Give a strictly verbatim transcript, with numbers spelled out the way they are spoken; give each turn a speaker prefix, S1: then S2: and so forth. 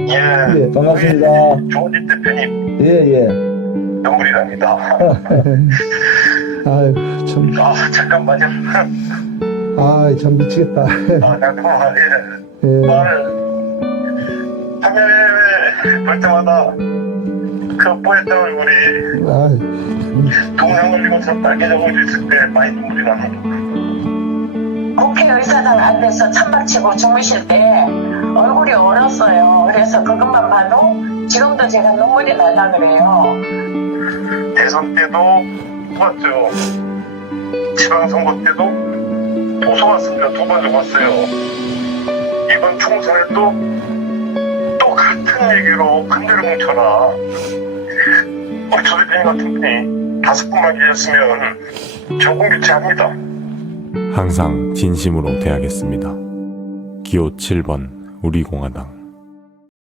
S1: 예,
S2: 예, 반갑습니다.
S1: 우리 조원진 대표님
S2: 예, 예.
S1: 눈물이랍니다.
S2: 아유, 참,
S1: 아, 잠깐만요.
S2: 아, 참 미치겠다.
S1: 아, 잠깐만. 예.
S2: 예,
S1: 말을 화면을 볼 때마다 그 뽀했던 얼굴이
S2: 아,
S1: 동상 걸리고서 빨개져버릴 있을 때 많이 눈물이 납니다.
S3: 국회의사당 앞에서 찬박치고 주무실 때 얼굴이 얼었어요. 그래서 그것만 봐도 지금도 제가 눈물이 날라 그래요.
S1: 대선 때도 죽었죠. 지방선거 때도 또 속았습니다. 두 번 죽었어요. 이번 총선에도 또 같은 얘기로 큰대로 뭉쳐라. 우리 조 대표님 같은 분이 다섯 분만 계셨으면 정권 교체합니다.
S4: 항상 진심으로 대하겠습니다. 기호 칠 번 우리공화당